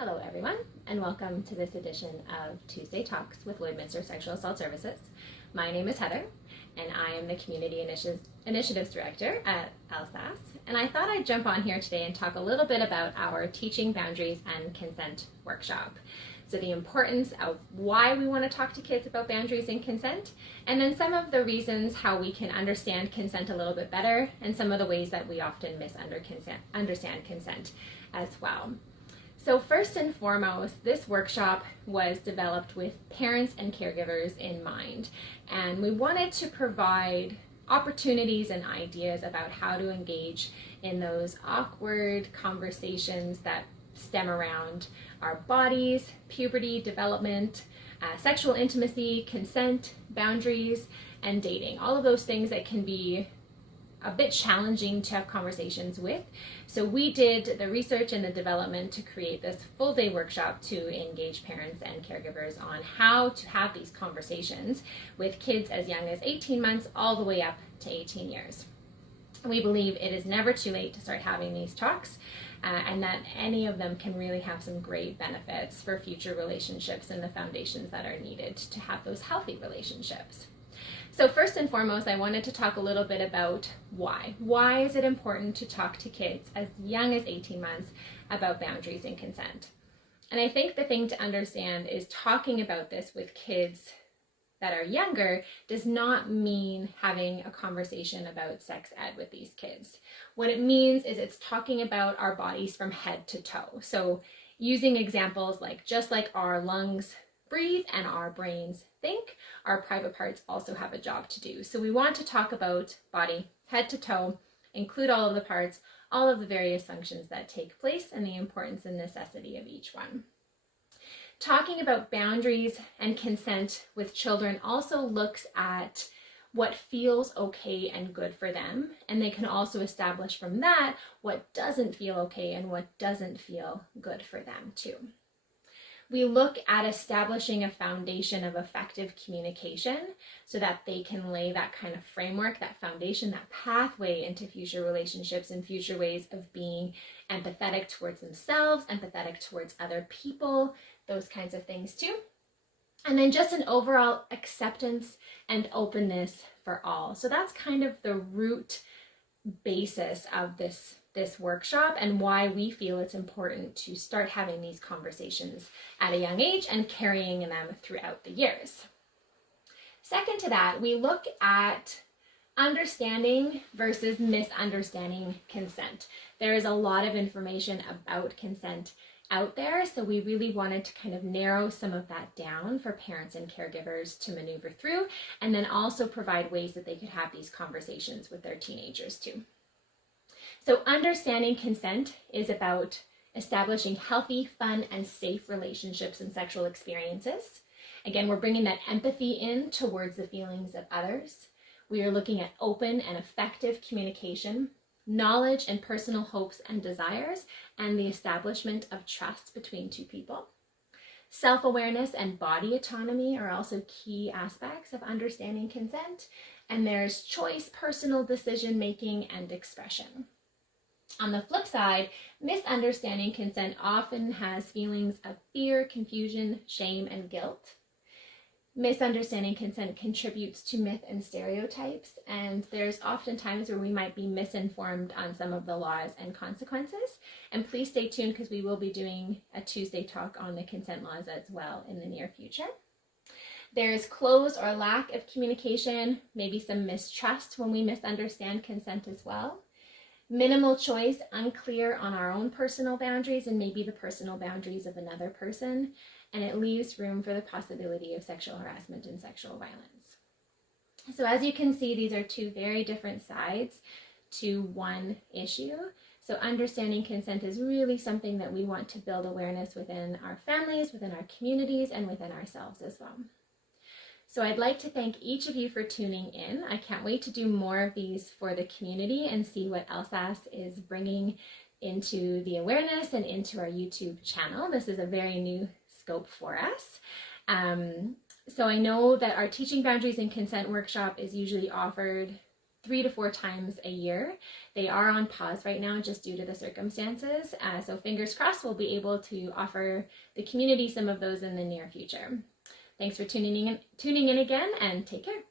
Hello everyone, and welcome to this edition of Tuesday Talks with Lloydminster Sexual Assault Services. My name is Heather, and I am the Community Initiatives Director at LSAS, and I thought I'd jump on here today and talk a little bit about our Teaching Boundaries and Consent workshop. So the importance of why we want to talk to kids about boundaries and consent, and then some of the reasons how we can understand consent a little bit better, and some of the ways that we often understand consent as well. So first and foremost, this workshop was developed with parents and caregivers in mind, and we wanted to provide opportunities and ideas about how to engage in those awkward conversations that stem around our bodies, puberty, development, sexual intimacy, consent, boundaries, and dating. All of those things that can be a bit challenging to have conversations with. So we did the research and the development to create this full day workshop to engage parents and caregivers on how to have these conversations with kids as young as 18 months all the way up to 18 years. We believe it is never too late to start having these talks, and that any of them can really have some great benefits for future relationships and the foundations that are needed to have those healthy relationships. So first and foremost, I wanted to talk a little bit about why. Why is it important to talk to kids as young as 18 months about boundaries and consent? And I think the thing to understand is talking about this with kids that are younger does not mean having a conversation about sex ed with these kids. What it means is it's talking about our bodies from head to toe. So using examples like just like our lungs breathe and our brains think, our private parts also have a job to do. So we want to talk about body, head to toe, include all of the parts, all of the various functions that take place, and the importance and necessity of each one. Talking about boundaries and consent with children also looks at what feels okay and good for them, and they can also establish from that what doesn't feel okay and what doesn't feel good for them too. We look at establishing a foundation of effective communication so that they can lay that kind of framework, that foundation, that pathway into future relationships and future ways of being empathetic towards themselves, empathetic towards other people, those kinds of things too. And then just an overall acceptance and openness for all. So that's kind of the root basis of this workshop and why we feel it's important to start having these conversations at a young age and carrying them throughout the years. Second to that, we look at understanding versus misunderstanding consent. There is a lot of information about consent out there, so we really wanted to kind of narrow some of that down for parents and caregivers to maneuver through, and then also provide ways that they could have these conversations with their teenagers too. So understanding consent is about establishing healthy, fun, and safe relationships and sexual experiences. Again, we're bringing that empathy in towards the feelings of others. We are looking at open and effective communication, knowledge and personal hopes and desires, and the establishment of trust between two people. Self-awareness and body autonomy are also key aspects of understanding consent. And there's choice, personal decision-making, and expression. On the flip side, misunderstanding consent often has feelings of fear, confusion, shame, and guilt. Misunderstanding consent contributes to myth and stereotypes, and there's often times where we might be misinformed on some of the laws and consequences. And please stay tuned because we will be doing a Tuesday talk on the consent laws as well in the near future. There's closed or lack of communication, maybe some mistrust when we misunderstand consent as well. Minimal choice, unclear on our own personal boundaries and maybe the personal boundaries of another person, and it leaves room for the possibility of sexual harassment and sexual violence. So as you can see, these are two very different sides to one issue. So understanding consent is really something that we want to build awareness within our families, within our communities, and within ourselves as well. So I'd like to thank each of you for tuning in. I can't wait to do more of these for the community and see what LSAS is bringing into the awareness and into our YouTube channel. This is a very new scope for us. So I know that our Teaching Boundaries and Consent workshop is usually offered 3 to 4 times a year. They are on pause right now just due to the circumstances. So fingers crossed we'll be able to offer the community some of those in the near future. Thanks for tuning in again, and take care.